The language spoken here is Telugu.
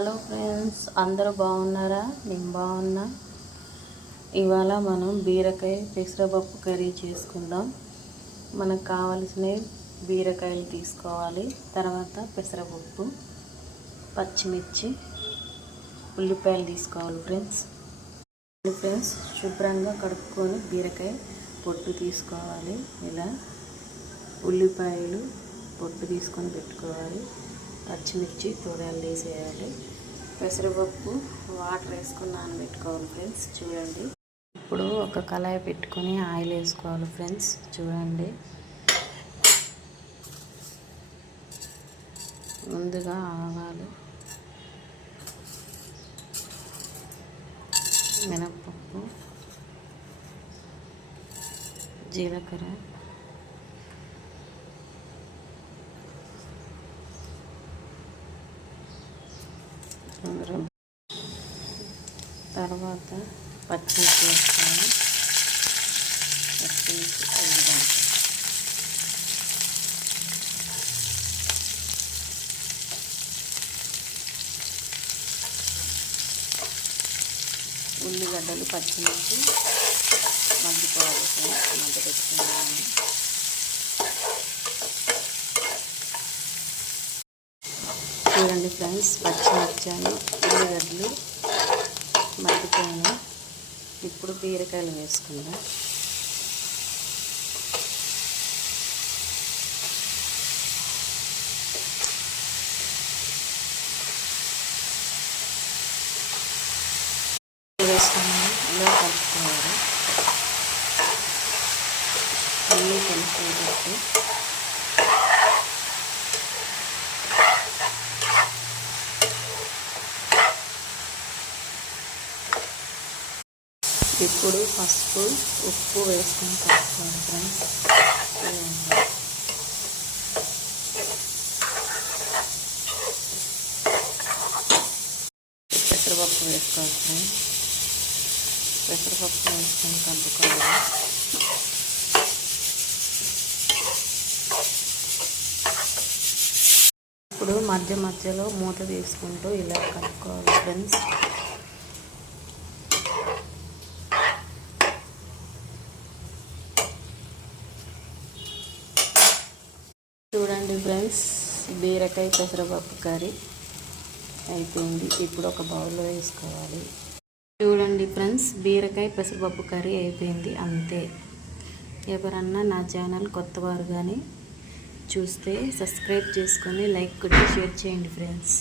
హలో ఫ్రెండ్స్ అందరూ బాగున్నారా? నేను బాగున్నా. ఇవాళ మనం బీరకాయ పెసరపప్పు కర్రీ చేసుకుందాం. మనకు కావాల్సినవి బీరకాయలు తీసుకోవాలి. తర్వాత పెసరపప్పు పచ్చిమిర్చి ఉల్లిపాయలు తీసుకోవాలి ఫ్రెండ్స్ ఫ్రెండ్స్ శుభ్రంగా కడుక్కొని బీరకాయ పొట్టు తీసుకోవాలి. ఇలా ఉల్లిపాయలు పొట్టు తీసుకొని పెట్టుకోవాలి. పచ్చిమిర్చి తోడాలు వేసేయాలి. పెసరపప్పు వాటర్ వేసుకుని నానబెట్టుకోవాలి ఫ్రెండ్స్ చూడండి. ఇప్పుడు ఒక కళాయి పెట్టుకొని ఆయిల్ వేసుకోవాలి ఫ్రెండ్స్ చూడండి. ముందుగా ఆవాలు మినప్పప్పు జీలకర్ర తర్వాత పచ్చిమిర్చి వేస్తాము పచ్చిమిర్చి వేద్దాం ఉల్లిగడ్డలు పచ్చిమిర్చి మగ్గిపోవాలి. మగ్గ పెట్టుకున్నాము చూడండి ఫ్రెండ్స్ పచ్చిమిర్చాను ఉల్లిగడ్డలు మగ్గిపోయాను ఇప్పుడు బీరకాయలు వేసుకుందాం. వేసుకున్నాను ఇలా కలుపుకోవాలి. అన్నీ కలిపేటట్టు. ఇప్పుడు పసుపు ఉప్పు వేసుకొని కలుపుకోవాలి ఫ్రెండ్స్ పెసరపప్పు వేసుకోవాలి. ఫ్రెండ్స్ పెసరపప్పు వేసుకొని కలుపుకోవాలి. ఇప్పుడు మధ్య మధ్యలో మూత తీసుకుంటూ ఇలా కలుపుకోవాలి ఫ్రెండ్స్. అండి ఫ్రెండ్స్ బీరకాయ పెసరపప్పు కర్రీ అయిపోయింది. ఇప్పుడు ఒక బౌల్లో వేసుకోవాలి. చూడండి ఫ్రెండ్స్ బీరకాయ పెసరపప్పు కర్రీ అయిపోయింది అంతే. ఎవరన్నా నా ఛానల్ కొత్తవారు కానీ చూస్తే సబ్స్క్రైబ్ చేసుకొని లైక్ కొట్టి షేర్ చేయండి ఫ్రెండ్స్.